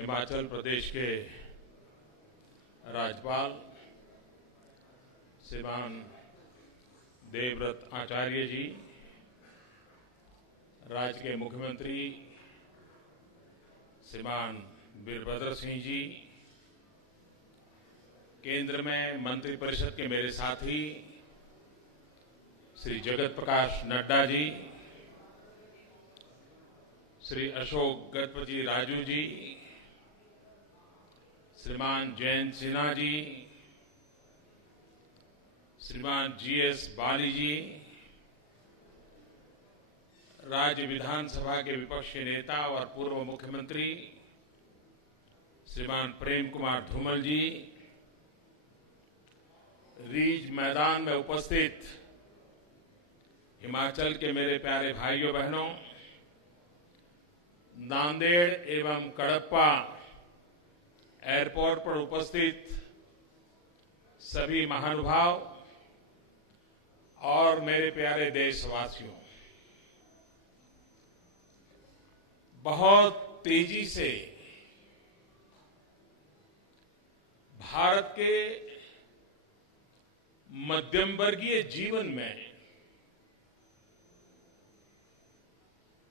हिमाचल प्रदेश के राज्यपाल श्रीमान देवव्रत आचार्य जी, राज्य के मुख्यमंत्री श्रीमान वीरभद्र सिंह जी, केंद्र में मंत्रिपरिषद के मेरे साथी श्री जगत प्रकाश नड्डा जी, श्री अशोक गजपति राजू जी, श्रीमान जयंत सिन्हा जी, श्रीमान जीएस बाली जी, राज्य विधानसभा के विपक्ष के नेता और पूर्व मुख्यमंत्री श्रीमान प्रेम कुमार धूमल जी, रीज मैदान में उपस्थित हिमाचल के मेरे प्यारे भाइयों बहनों, नांदेड़ एवं कड़प्पा एयरपोर्ट पर उपस्थित सभी महानुभाव और मेरे प्यारे देशवासियों, बहुत तेजी से भारत के मध्यम वर्गीय जीवन में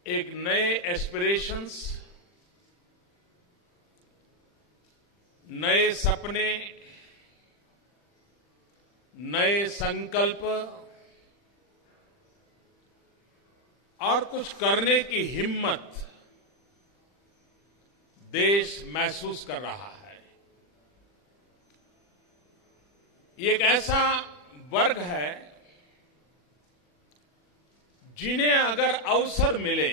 एक नए एस्पिरेशंस, नए सपने, नए संकल्प और कुछ करने की हिम्मत देश महसूस कर रहा है। ये एक ऐसा वर्ग है जिन्हें अगर अवसर मिले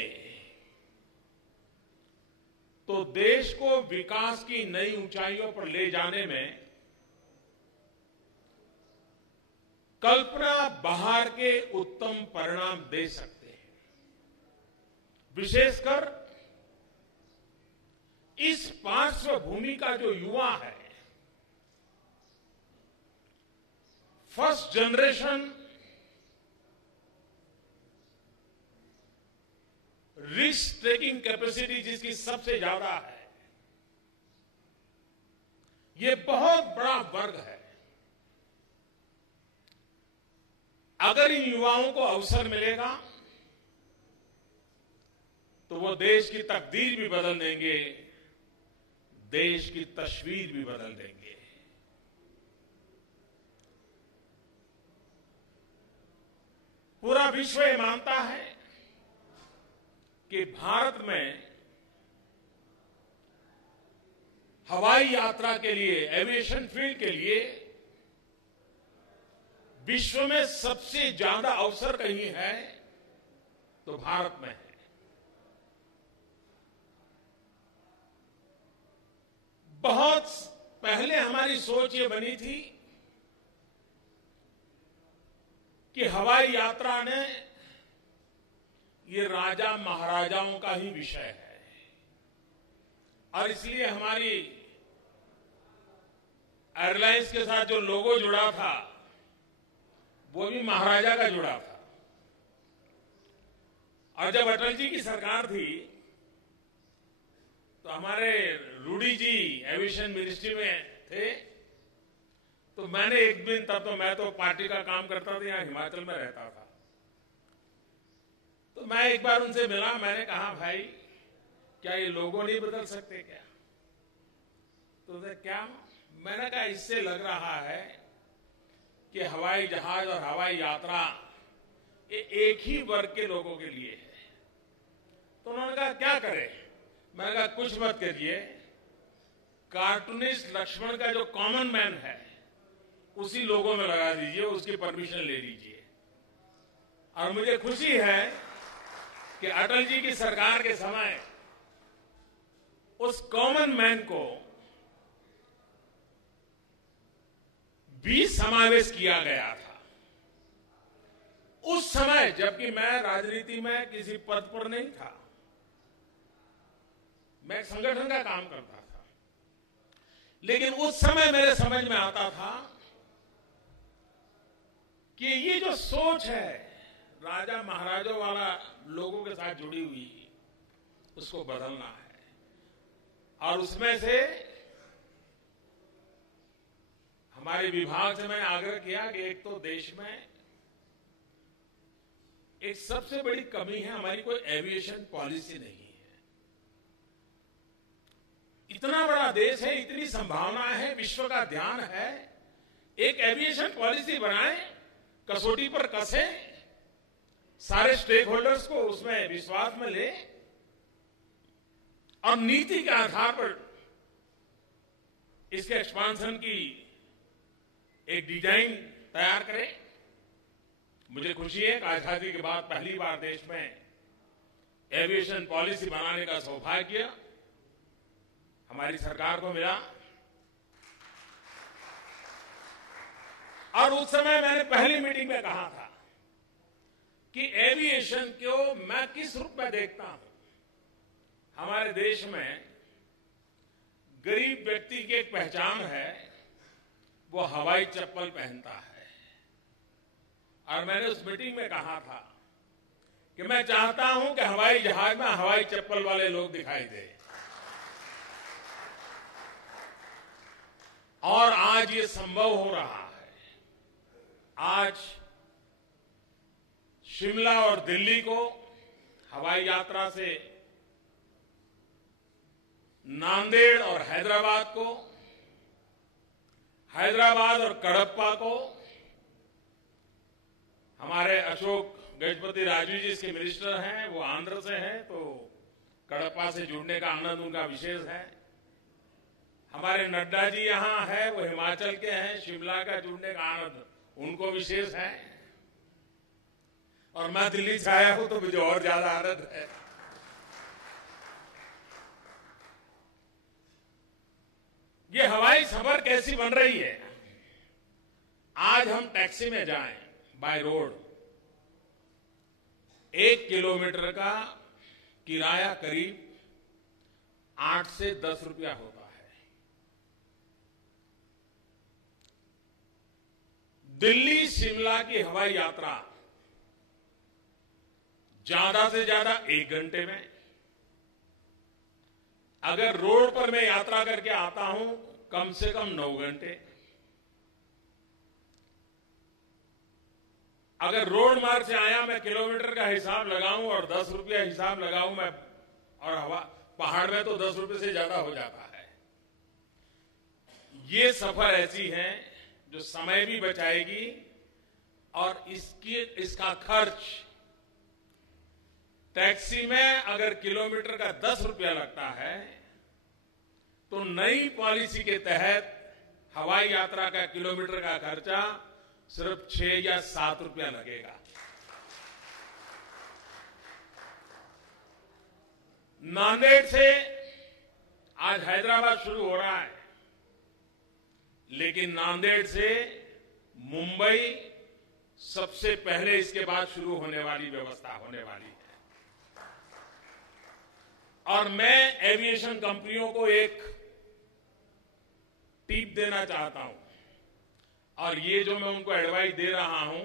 तो देश को विकास की नई ऊंचाइयों पर ले जाने में कल्पना बाहर के उत्तम परिणाम दे सकते हैं। विशेषकर इस पार्श्वभूमि का जो युवा है, first generation risk taking capacity जिसकी सबसे ज्यादा है, ये बहुत बड़ा वर्ग है। अगर इन युवाओं को अवसर मिलेगा तो वो देश की तकदीर भी बदल देंगे, देश की तस्वीर भी बदल देंगे। पूरा विश्व ये मानता है कि भारत में हवाई यात्रा के लिए, एविएशन फील्ड के लिए विश्व में सबसे ज्यादा अवसर कहीं है तो भारत में है। बहुत पहले हमारी सोच ये बनी थी कि हवाई यात्रा ने ये राजा महाराजाओं का ही विषय है और इसलिए हमारी एयरलाइंस के साथ जो लोगो जुड़ा था वो भी महाराजा का जुड़ा था। और जब अटल जी की सरकार थी तो हमारे रूडी जी एविएशन मिनिस्ट्री में थे, तो मैंने एक दिन, तब तो मैं तो पार्टी का काम करता था, यहां हिमाचल में रहता था, तो मैं एक बार उनसे मिला। मैंने कहा, भाई क्या ये लोगो नहीं बदल सकते क्या? तो क्या? मैंने कहा, इससे लग रहा है कि हवाई जहाज और हवाई यात्रा ये एक ही वर्ग के लोगों के लिए है। तो उन्होंने कहा, क्या करें? मैंने कहा, कुछ मत करिए, कार्टूनिस्ट लक्ष्मण का जो कॉमन मैन है उसी लोगों में लगा दीजिए, उसकी परमिशन ले लीजिए। और मुझे खुशी है कि अटल जी की सरकार के समय उस कॉमन मैन को भी समावेश किया गया था। उस समय, जबकि मैं राजनीति में किसी पद पर नहीं था, मैं एक संगठन का काम करता था, लेकिन उस समय मेरे समझ में आता था कि ये जो सोच है राजा महाराजों वाला लोगों के साथ जुड़ी हुई, उसको बदलना है। और उसमें से हमारे विभाग से मैंने आग्रह किया कि एक तो देश में एक सबसे बड़ी कमी है, हमारी कोई एविएशन पॉलिसी नहीं है। इतना बड़ा देश है, इतनी संभावनाएं है, विश्व का ध्यान है, एक एविएशन पॉलिसी बनाएं, कसौटी पर कसें, सारे स्टेक होल्डर्स को उसमें विश्वास में ले और नीति के आधार पर इसके एक्सपांशन की एक डिजाइन तैयार करें। मुझे खुशी है कि आजादी के बाद पहली बार देश में एविएशन पॉलिसी बनाने का सौभाग्य हमारी सरकार को मिला। और उस समय मैंने पहली मीटिंग में कहा था कि एविएशन को मैं किस रूप में देखता हूं। हमारे देश में गरीब व्यक्ति की एक पहचान है, वो हवाई चप्पल पहनता है। और मैंने उस मीटिंग में कहा था कि मैं चाहता हूं कि हवाई जहाज में हवाई चप्पल वाले लोग दिखाई दे। और आज ये संभव हो रहा है। आज शिमला और दिल्ली को हवाई यात्रा से, नांदेड़ और हैदराबाद को, हैदराबाद और कडप्पा को, हमारे अशोक गजपति राजू जी इसके मिनिस्टर हैं, वो आंध्र से हैं, तो कडप्पा से जुड़ने का आनंद उनका विशेष है। हमारे नड्डा जी यहां है, वो हिमाचल के हैं, शिमला का जुड़ने का आनंद उनको विशेष है। और मैं दिल्ली से आया हूं तो मुझे और ज्यादा आनंद है। ये हवाई सफर कैसी बन रही है। आज हम टैक्सी में जाएं बाय रोड, 1 किलोमीटर का किराया करीब 8 से 10 रुपया होता है। दिल्ली शिमला की हवाई यात्रा ज्यादा से ज्यादा 1 घंटे में। अगर रोड पर मैं यात्रा करके आता हूं कम से कम 9 घंटे। अगर रोड मार्ग से आया मैं किलोमीटर का हिसाब लगाऊं और 10 रुपया हिसाब लगाऊं मैं, और हवा पहाड़ में तो 10 रुपये से ज्यादा हो जाता है। ये सफर ऐसी है जो समय भी बचाएगी और इसका खर्च टैक्सी में अगर किलोमीटर का 10 रुपया लगता है तो नई पॉलिसी के तहत हवाई यात्रा का किलोमीटर का खर्चा सिर्फ 6 या 7 रुपया लगेगा। नांदेड़ से आज हैदराबाद शुरू हो रहा है, लेकिन नांदेड़ से मुंबई सबसे पहले इसके बाद शुरू होने वाली व्यवस्था होने वाली है। और मैं एविएशन कंपनियों को एक टिप देना चाहता हूं, और ये जो मैं उनको एडवाइस दे रहा हूं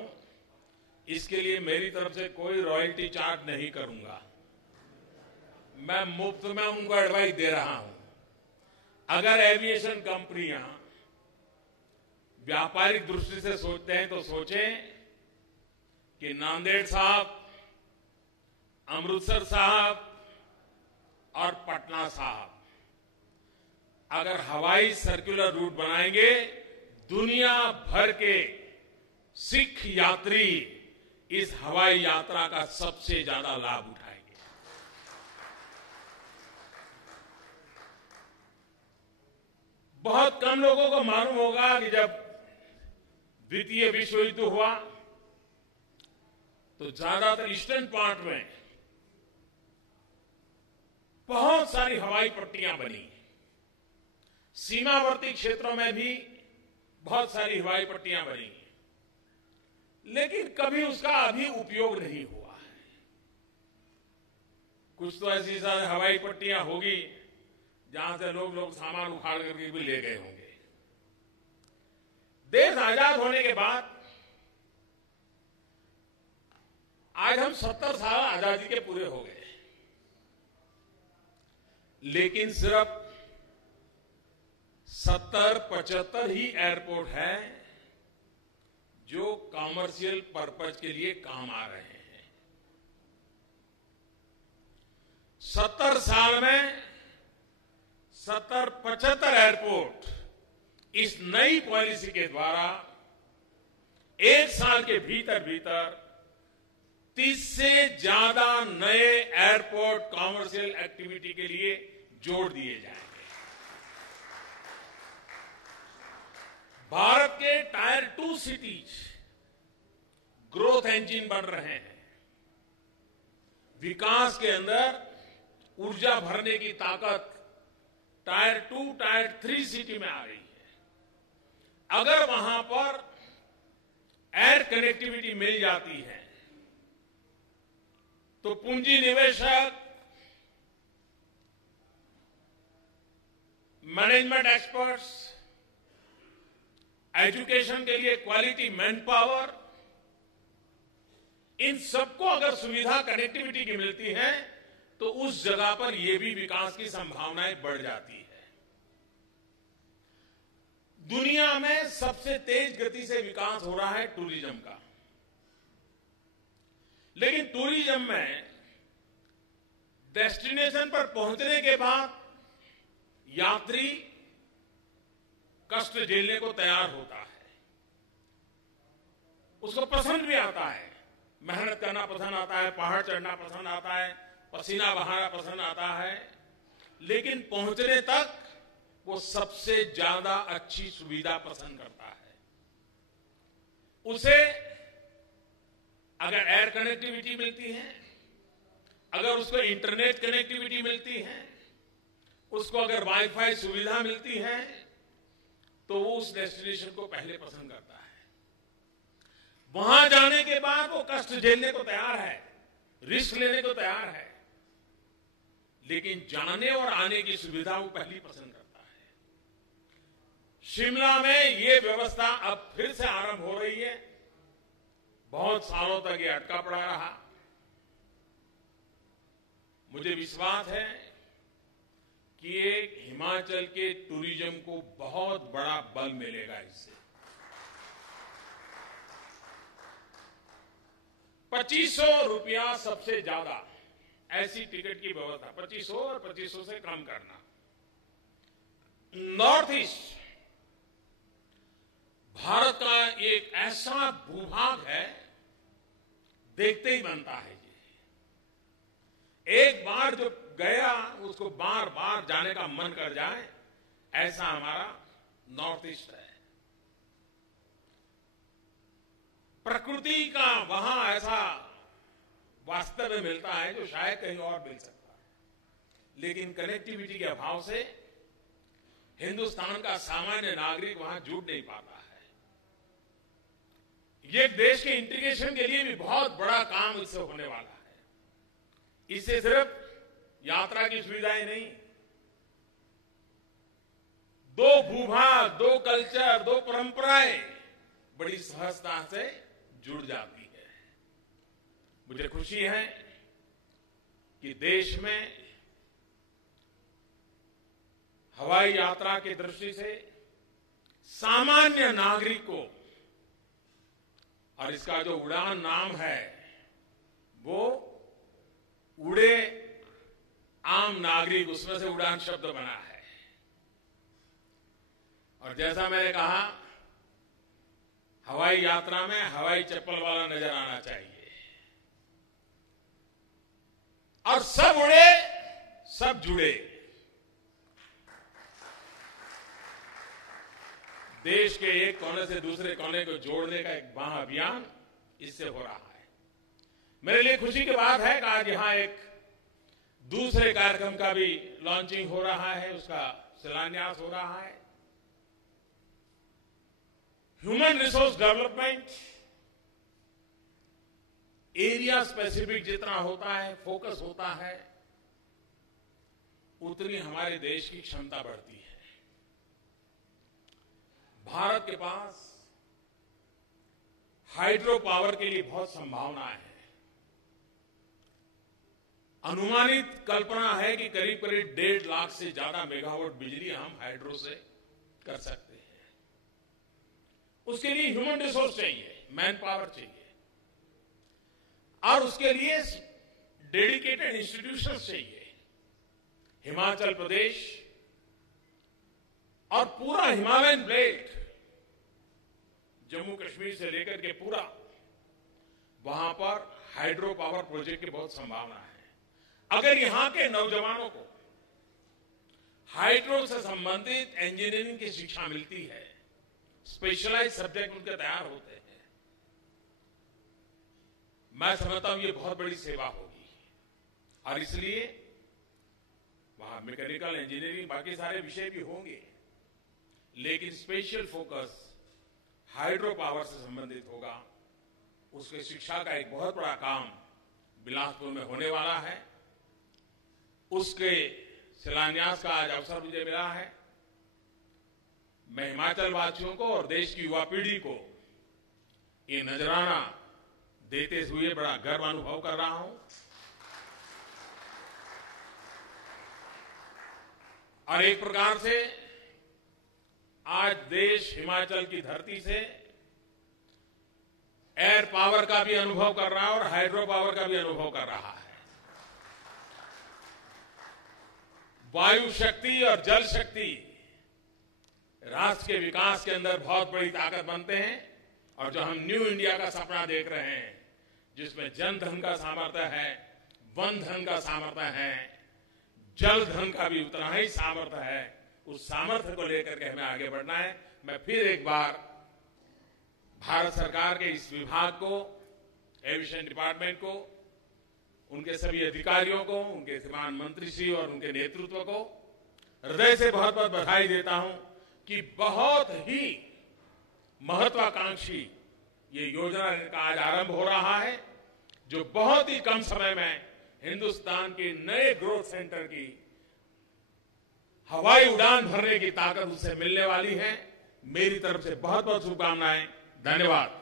इसके लिए मेरी तरफ से कोई रॉयल्टी चार्ज नहीं करूंगा। मैं मुफ्त में उनको एडवाइस दे रहा हूं। अगर एविएशन कंपनियां व्यापारिक दृष्टि से सोचते हैं तो सोचें कि नांदेड़ साहब, अमृतसर साहब और पटना साहब अगर हवाई सर्कुलर रूट बनाएंगे, दुनिया भर के सिख यात्री इस हवाई यात्रा का सबसे ज्यादा लाभ उठाएंगे। बहुत कम लोगों को मालूम होगा कि जब द्वितीय विश्व युद्ध हुआ तो ज्यादातर ईस्टर्न पार्ट में बहुत सारी हवाई पट्टियां बनी। सीमावर्ती क्षेत्रों में भी बहुत सारी हवाई पट्टियां बनी, लेकिन कभी उसका अभी उपयोग नहीं हुआ है। कुछ तो ऐसी हवाई पट्टियां होगी जहां से लोग सामान उखाड़ करके भी ले गए होंगे। देश आजाद होने के बाद आज हम 70 साल आजादी के पूरे हो गए, लेकिन सिर्फ 70-75 ही एयरपोर्ट हैं जो कॉमर्शियल पर्पज के लिए काम आ रहे हैं। 70 साल में 70-75 एयरपोर्ट इस नई पॉलिसी के द्वारा 1 साल के भीतर भीतर 30 से ज्यादा नए एयरपोर्ट कॉमर्शियल एक्टिविटी के लिए जोड़ दिए जाएंगे। भारत के टायर 2 सिटीज ग्रोथ इंजन बन रहे हैं। विकास के अंदर ऊर्जा भरने की ताकत टायर 2, टायर 3 सिटी में आ रही है। अगर वहां पर एयर कनेक्टिविटी मिल जाती है तो पूंजी निवेशक, मैनेजमेंट एक्सपर्ट्स, एजुकेशन के लिए क्वालिटी मैन पावर, इन सबको अगर सुविधा कनेक्टिविटी की मिलती है तो उस जगह पर यह भी विकास की संभावनाएं बढ़ जाती है। दुनिया में सबसे तेज गति से विकास हो रहा है टूरिज्म का, लेकिन टूरिज्म में डेस्टिनेशन पर पहुंचने के बाद यात्री कष्ट झेलने को तैयार होता है, उसको पसंद भी आता है, मेहनत करना पसंद आता है, पहाड़ चढ़ना पसंद आता है, पसीना बहाना पसंद आता है, लेकिन पहुंचने तक वो सबसे ज्यादा अच्छी सुविधा पसंद करता है। उसे अगर एयर कनेक्टिविटी मिलती है, अगर उसको इंटरनेट कनेक्टिविटी मिलती है, उसको अगर वाईफाई सुविधा मिलती है तो वो उस डेस्टिनेशन को पहले पसंद करता है। वहां जाने के बाद वो कष्ट झेलने को तैयार है, रिस्क लेने को तैयार है, लेकिन जाने और आने की सुविधा वो पहली पसंद करता है। शिमला में ये व्यवस्था अब फिर से आरंभ हो रही है। बहुत सालों तक ये अटका पड़ा रहा। मुझे विश्वास है कि एक हिमाचल के टूरिज्म को बहुत बड़ा बल मिलेगा इससे। 2500 रुपया सबसे ज्यादा ऐसी टिकट की व्यवस्था, 2500 और 2500 से कम करना। नॉर्थ ईस्ट भारत का एक ऐसा भूभाग है, देखते ही बनता है। एक बार जो गया उसको बार बार जाने का मन कर जाए, ऐसा हमारा नॉर्थ ईस्ट है। प्रकृति का वहां ऐसा वास्तव में मिलता है जो शायद कहीं और मिल सकता है, लेकिन कनेक्टिविटी के अभाव से हिंदुस्तान का सामान्य नागरिक वहां जुड़ नहीं पाता है। ये देश के इंटीग्रेशन के लिए भी बहुत बड़ा काम इससे होने वाला है। इससे सिर्फ यात्रा की सुविधाएं नहीं, 2 भूभाग, 2 कल्चर, 2 परंपराएं बड़ी सहजता से जुड़ जाती है। मुझे खुशी है कि देश में हवाई यात्रा की दृष्टि से सामान्य नागरिक को, और इसका जो उड़ान नाम है वो उड़े आम नागरिक, उसमें से उड़ान शब्द बना है। और जैसा मैंने कहा, हवाई यात्रा में हवाई चप्पल वाला नजर आना चाहिए, और सब उड़े सब जुड़े। देश के एक कोने से दूसरे कोने को जोड़ने का एक महाअभियान इससे हो रहा है। मेरे लिए खुशी की बात है कि आज यहां एक दूसरे कार्यक्रम का भी लॉन्चिंग हो रहा है, उसका शिलान्यास हो रहा है। Human resource development area specific जितना होता है, फोकस होता है, उतनी हमारे देश की क्षमता बढ़ती है। भारत के पास हाइड्रो पावर के लिए बहुत संभावनाएं हैं। अनुमानित कल्पना है कि करीब करीब 1.5 लाख से ज्यादा मेगावाट बिजली हम हाइड्रो से कर सकते हैं। उसके लिए ह्यूमन रिसोर्स चाहिए, मैन पावर चाहिए, और उसके लिए डेडिकेटेड इंस्टीट्यूशंस चाहिए। हिमाचल प्रदेश और पूरा हिमालयन बेल्ट, जम्मू कश्मीर से लेकर के पूरा, वहां पर हाइड्रो पावर प्रोजेक्ट की बहुत संभावना है। अगर यहां के नौजवानों को हाइड्रो से संबंधित इंजीनियरिंग की शिक्षा मिलती है, स्पेशलाइज्ड सब्जेक्ट उनके तैयार होते हैं, मैं समझता हूं ये बहुत बड़ी सेवा होगी। और इसलिए वहां मैकेनिकल इंजीनियरिंग, बाकी सारे विषय भी होंगे, लेकिन स्पेशल फोकस हाइड्रो पावर से संबंधित होगा। उसके शिक्षा का एक बहुत बड़ा काम बिलासपुर में होने वाला है। उसके शिलान्यास का आज अवसर मुझे मिला है। मैं हिमाचल वासियों को और देश की युवा पीढ़ी को ये नजराना देते हुए बड़ा गर्व अनुभव कर रहा हूं। और एक प्रकार से आज देश हिमाचल की धरती से एयर पावर का भी अनुभव कर रहा है और हाइड्रो पावर का भी अनुभव कर रहा है। वायु शक्ति और जल शक्ति राष्ट्र के विकास के अंदर बहुत बड़ी ताकत बनते हैं। और जो हम न्यू इंडिया का सपना देख रहे हैं, जिसमें जन धन का सामर्थ्य है, वन धन का सामर्थ्य है, जल धन का भी उतना ही सामर्थ्य है, उस सामर्थ्य को लेकर के हमें आगे बढ़ना है। मैं फिर एक बार भारत सरकार के इस विभाग को, एविएशन डिपार्टमेंट को, उनके सभी अधिकारियों को, उनके श्रीमान मंत्री श्री और उनके नेतृत्व को हृदय से बहुत बहुत बधाई देता हूं कि बहुत ही महत्वाकांक्षी ये योजना का आज आरंभ हो रहा है, जो बहुत ही कम समय में हिंदुस्तान के नए ग्रोथ सेंटर की हवाई उड़ान भरने की ताकत उससे मिलने वाली है। मेरी तरफ से बहुत बहुत शुभकामनाएं। धन्यवाद।